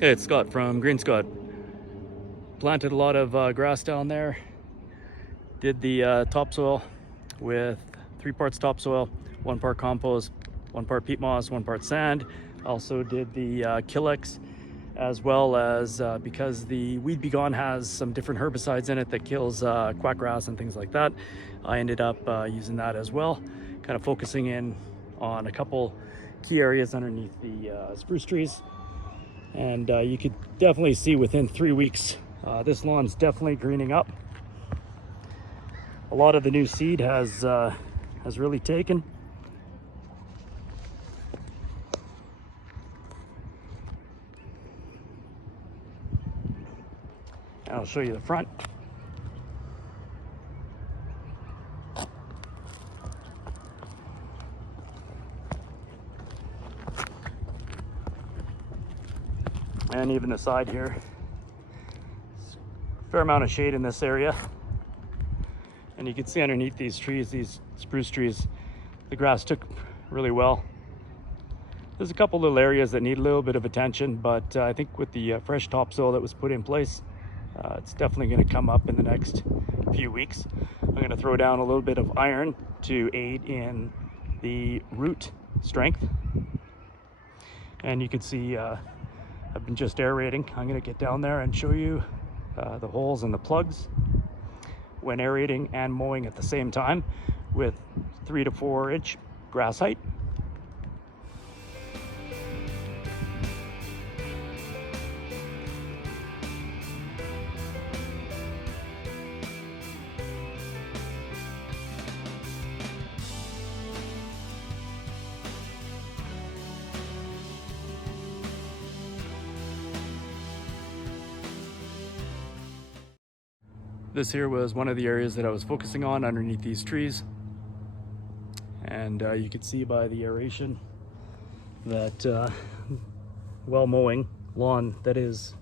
Hey, it's Scott from Green Scott. Planted a lot of grass down there. Did the topsoil with 3 parts topsoil, 1 part compost, 1 part peat moss, 1 part sand. Also did the Killex, as well as because the Weed Be Gone has some different herbicides in it that kills quackgrass and things like that. I ended up using that as well, kind of focusing in on a couple key areas underneath the spruce trees. And you could definitely see within 3 weeks this lawn's definitely greening up. A lot of the new seed has really taken. And I'll show you the front. And even the side here. Fair amount of shade in this area. And you can see underneath these trees, these spruce trees, the grass took really well. There's a couple little areas that need a little bit of attention, but I think with the fresh topsoil that was put in place, it's definitely going to come up in the next few weeks. I'm going to throw down a little bit of iron to aid in the root strength. And you can see I've been just aerating. I'm going to get down there and show you the holes and the plugs when aerating and mowing at the same time with 3 to 4 inch grass height. This here was one of the areas that I was focusing on underneath these trees. And you can see by the aeration that well mowing lawn that is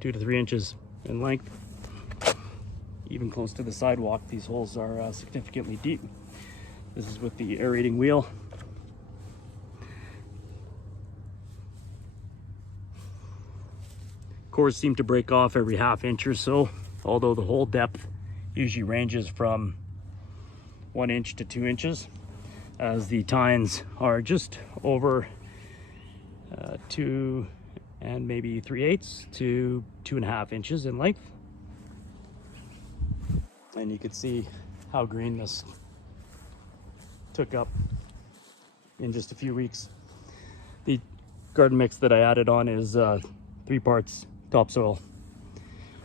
2 to 3 inches in length, even close to the sidewalk, these holes are significantly deep. This is with the aerating wheel. Cores seem to break off every ½ inch or so, although the hole depth usually ranges from 1 inch to 2 inches, as the tines are just over 2 and maybe 3/8 to 2½ inches in length. And you can see how green this took up in just a few weeks. The garden mix that I added on is 3 parts topsoil,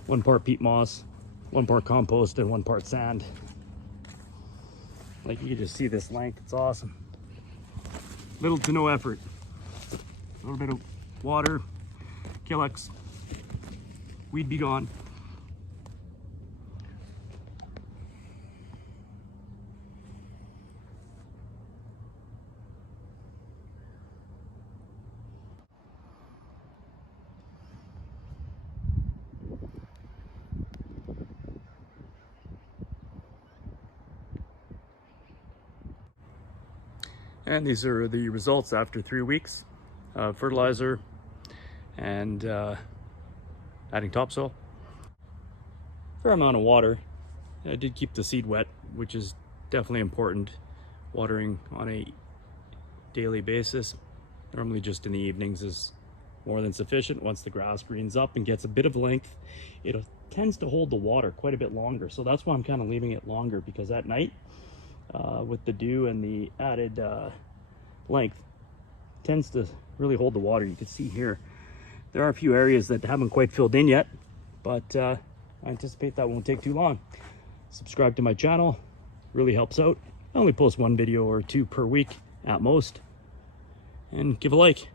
1 part peat moss, 1 part compost, and 1 part sand. Like, you can just see this length, it's awesome. Little to no effort. A little bit of water, Killex, Weed Be Gone. And these are the results after 3 weeks of fertilizer and adding topsoil. Fair amount of water. I did keep the seed wet, which is definitely important. Watering on a daily basis, normally just in the evenings, is more than sufficient. Once the grass greens up and gets a bit of length, it tends to hold the water quite a bit longer. So that's why I'm kind of leaving it longer, because at night, with the dew and the added length, tends to really hold the water. You can see here there are a few areas that haven't quite filled in yet, but I anticipate that won't take too long. Subscribe to my channel, really helps out. I only post 1 video or 2 per week at most, and give a like.